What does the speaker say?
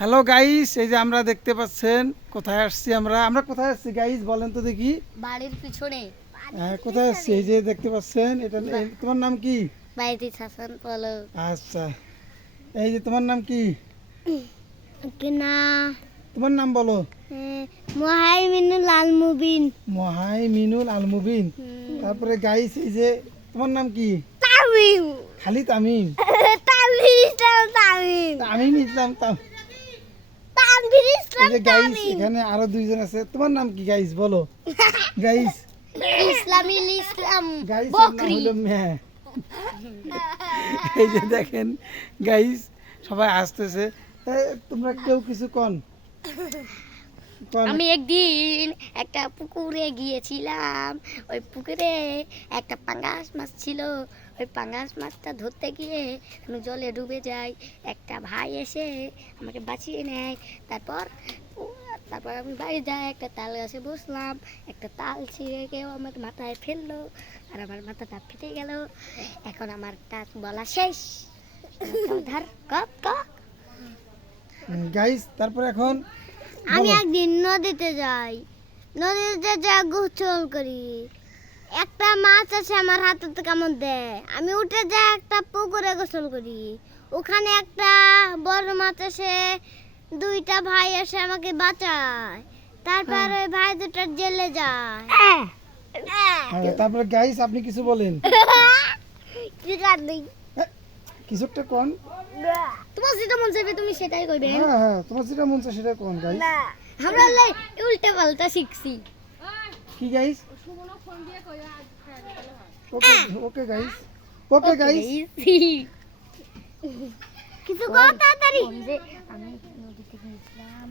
Hello guys, এই যে আমরা দেখতে পাচ্ছেন কোথায় আসছি আমরা আমরা কোথায় আসছি গাইস বলেন তো দেখি। বাড়ির পিছনে। হ্যাঁ, কোথায় আসছি? এই যে দেখতে পাচ্ছেন এটা তোমার নাম কি? বাড়িতে শাসন বলো আচ্ছা, এই যে তোমার নাম কি? না। তোমার নাম বলো। মোহাইমিনুল আলমুবিন। মহাইমিনুল আলমুবিন। তারপরে গাইস এই যে তোমার নাম কি? তামিম। খালি তামিম। তামিম। তামিম ইসলাম তানভীর এই ইসলাম যে গাইস তামিম। এখানে আরো দুইজন আছে। তোমার নাম কি গাইস বলো। গাইস ইসলামিল ইসলাম গাইস নাম বকরি। হলো মেয়ে। এই যে দেখেন গাইস সবাই আসতেছে। তোমরা কেউ কিছু কন। আমি একদিন একটা পুকুরে গিয়েছিলাম। ওই পুকুরে একটা পাঙ্গাস মাছ ছিল। ওই পাঙ্গাস মাছটা ধরতে গিয়ে আমি জলে ডুবে যাই। একটা ভাই এসে আমাকে বাঁচিয়ে নেয়। তারপর তারপর আমি বাড়ি যাই, একটা তাল গাছে বসলাম। একটা তাল ছিঁড়ে কেউ আমাকে মাথায় ফেললো, আর আমার মাথাটা ফেটে গেল। এখন আমার টাক বলা শেষ। ধর কক কক। গাইস তারপর এখন আমি বলো। একদিন নদীতে যাই, নদীতে যা গোসল করি। একটা মাছ আছে আমার হাতে কামড় দেয়। আমি উঠে যাই একটা পুকুরে গোসল করি। ওখানে একটা বড় মাছ এসে দুইটা ভাই এসে আমাকে বাঁচায়। তারপর ওই ভাই দুটো জেলে যায়। তারপরে গাইস আপনি কিছু বলেন। কি কাট দেই? কিছু একটা কোন। তোমার যেটা মন চাইবে তুমি সেটাই কইবে। হ্যাঁ হ্যাঁ, তোমার যেটা মন চায় সেটা কোন গাইস। আমরা উল্টা পাল্টা শিখছি। কি গাইস? ওকে ওকে গাইস, ওকে গাইস। কিছু কথা তাড়াতাড়ি। আমি নদীতে গিয়েছিলাম।